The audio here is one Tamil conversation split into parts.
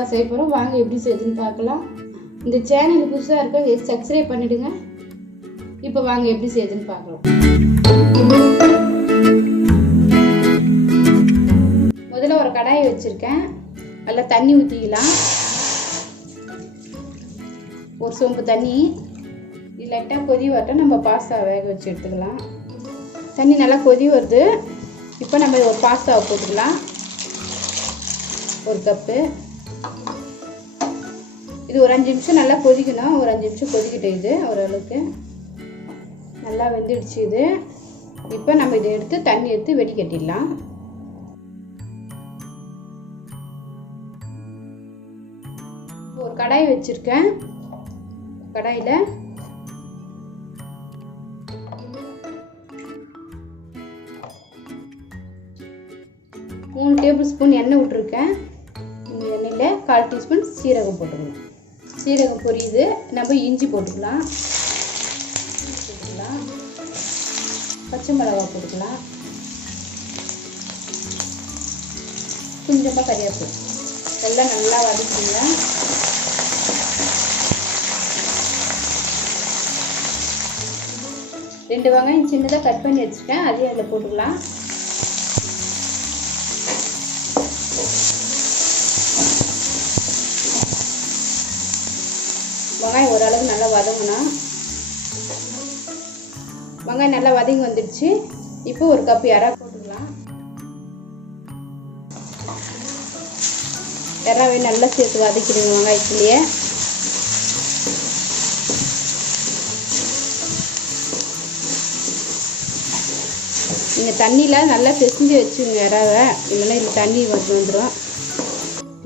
பாஸ்தா செய்ய போகிறோம். வாங்க எப்படி செய்யுதுன்னு பார்க்கலாம். இந்த சேனல் புதுசாக இருக்க சப்ஸ்கிரைப் பண்ணிவிடுங்க. இப்போ வாங்க எப்படி செய்யுதுன்னு பார்க்கலாம். முதல்ல ஒரு கடாயை வச்சுருக்கேன். அதில் தண்ணி ஊற்றிக்கலாம். ஒரு சொம்பு தண்ணி. லைட்டாக கொதி வரட்டும். நம்ம பாஸ்தா வேக வச்சு எடுத்துக்கலாம். தண்ணி நல்லா கொதி வருது. இப்போ நம்ம ஒரு பாஸ்தாவை போட்டுக்கலாம். ஒரு கப்பு. இது ஒரு 5 நிமிஷம் நல்லா கொதிக்கணும். ஒரு 5 நிமிஷம் கொதிக்கிட்டு இது ஓரளவுக்கு நல்லா வெந்துடுச்சு. இது இப்போ நம்ம இதை எடுத்து தண்ணி எடுத்து வெடிக்கட்டிடலாம். ஒரு கடாய் வச்சுருக்கேன். கடாயில் 3 டேபிள் ஸ்பூன் எண்ணெய் விட்டுருக்கேன். இந்த எண்ணெயில் 1/4 டீஸ்பூன் சீரகம் போட்டுக்கலாம். சீரகம் பொரியுது. நம்ம இஞ்சி போட்டுக்கலாம். பச்சை மிளகா போட்டுக்கலாம். கொஞ்சமாக கறிவேப்பிலை எல்லாம் நல்லா வதக்கிங்க. ரெண்டு வெங்காயம் சின்னதாக கட் பண்ணி வச்சுருக்கேன். அதையும் அதில் போட்டுக்கலாம். வெங்காயம் ஓரளவுக்கு நல்லா வதங்கணும். வெங்காயம் நல்லா வதங்கி வந்துடுச்சு. இப்போ ஒரு கப்பு இறா போட்டுக்கலாம். இறாவை நல்லா சேர்த்து வதக்கிடுங்க வெங்காயத்துலேயே. நீங்கள் தண்ணியில் நல்லா பிசைஞ்சு வச்சுங்க இறாவை. இல்லைன்னா இது தண்ணி வந்துடும்.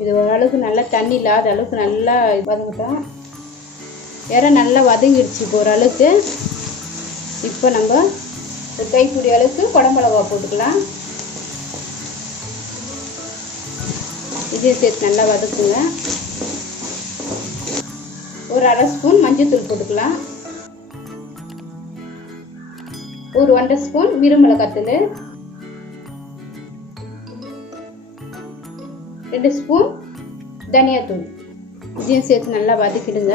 இது ஓரளவுக்கு நல்லா தண்ணி இல்லாத அளவுக்கு நல்லா வதங்கட்டும். இறை நல்லா வதங்கிடுச்சு இப்போ ஓரளவுக்கு. இப்போ நம்ம ஒரு கைப்பிடி அளவுக்கு குடமிளகா போட்டுக்கலாம். இதையும் சேர்த்து நல்லா வதக்குங்க. ஒரு 1/2 ஸ்பூன் மஞ்சள்தூள் போட்டுக்கலாம். ஒரு 1/2 ஸ்பூன் மிளகாத்தூள், 2 ஸ்பூன் தனியாத்தூள். இதையும் சேர்த்து நல்லா வதக்கிடுங்க.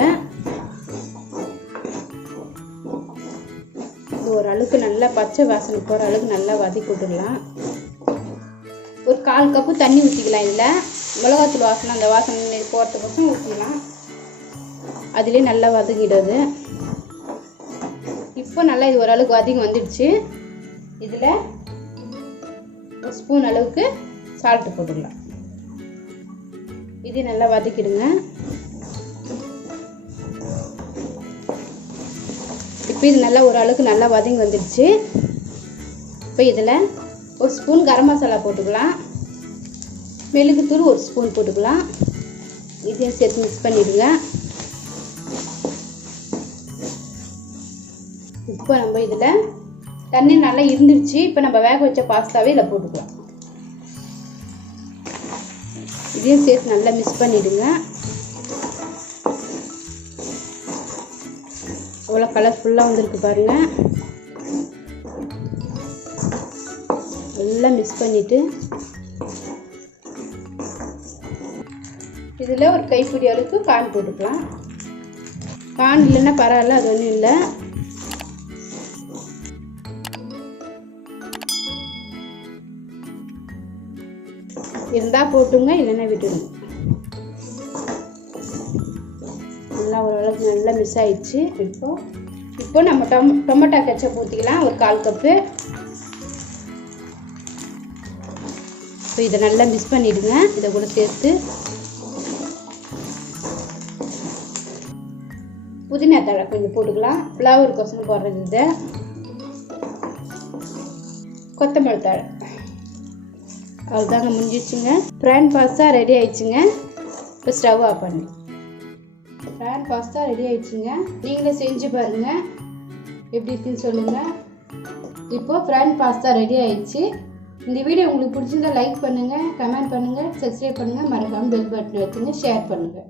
ஓரளவுக்கு நல்லா பச்சை வாசனை போகிற அளவுக்கு நல்லா வதக்கி விட்டுடலாம். ஒரு 1/4 கப்பு தண்ணி ஊற்றிக்கலாம். இதில் மிளகாத்தூள் வாசனை அந்த வாசனை போகிறதுக்கோசம் ஊற்றிக்கலாம். அதிலே நல்லா வதக்கிடுது. இப்போ நல்லா இது ஓரளவுக்கு வதங்கி வந்துடுச்சு. இதில் ஒரு ஸ்பூன் அளவுக்கு சால்ட்டு போட்டுடலாம். இது நல்லா வதக்கிடுங்க. இப்போ இது நல்லா ஓரளவுக்கு நல்லா வதங்கி வந்துடுச்சு. இப்போ இதில் ஒரு ஸ்பூன் கரம் மசாலா போட்டுக்கலாம். மிளகுத்தூள் ஒரு ஸ்பூன் போட்டுக்கலாம். இதையும் சேர்த்து மிக்ஸ் பண்ணிடுங்க. இப்போ நம்ம இதில் தண்ணி நல்லா இருந்துருச்சு. இப்போ நம்ம வேக வச்ச பாஸ்தாவே இதில் போட்டுக்கலாம். இதையும் சேர்த்து நல்லா மிக்ஸ் பண்ணிடுங்க. அவ்வளோ கலர்ஃபுல்லாக வந்துருக்கு பாருங்கள். எல்லாம் மிக்ஸ் பண்ணிவிட்டு இதில் ஒரு கைப்பிடி அளவுக்கு கார்ன் போட்டுக்கலாம். கார்ன் இல்லைன்னா பரவாயில்ல, அது ஒன்றும் இல்லை. இருந்தால் போட்டுங்க, இல்லைன்னா விட்டுடுங்க. நல்லா ஓரளவுக்கு நல்லா மிஸ் ஆயிடுச்சு. இப்போ நம்ம டொமேட்டோ கெச்சப் ஊற்றிக்கலாம். ஒரு 1/4 கப்பு. இப்போ இதை நல்லா மிக்ஸ் பண்ணிவிடுங்க. இதை கூட சேர்த்து புதினா தழை கொஞ்சம் போட்டுக்கலாம். ஃப்ளவர் கோசம் போடுறது. இதை கொத்தமல்லி தழை. அவ்வளோதாங்க, முடிஞ்சிச்சுங்க. ப்ரான் பாஸ்தா ரெடி ஆயிடுச்சுங்க. இப்போ ஸ்டவ் ஆஃப் பண்ணி ப்ரான் பாஸ்தா ரெடி ஆயிடுச்சுங்க. நீங்களே செஞ்சு பாருங்கள், எப்படி இருக்குன்னு சொல்லுங்கள். இப்போது ப்ரான் பாஸ்தா ரெடி ஆயிடுச்சு. இந்த வீடியோ உங்களுக்கு பிடிச்சிருந்தா லைக் பண்ணுங்கள், கமெண்ட் பண்ணுங்கள், சப்ஸ்கிரைப் பண்ணுங்கள், மறக்காமல் பெல் பட்டன் வச்சுங்க, ஷேர் பண்ணுங்கள்.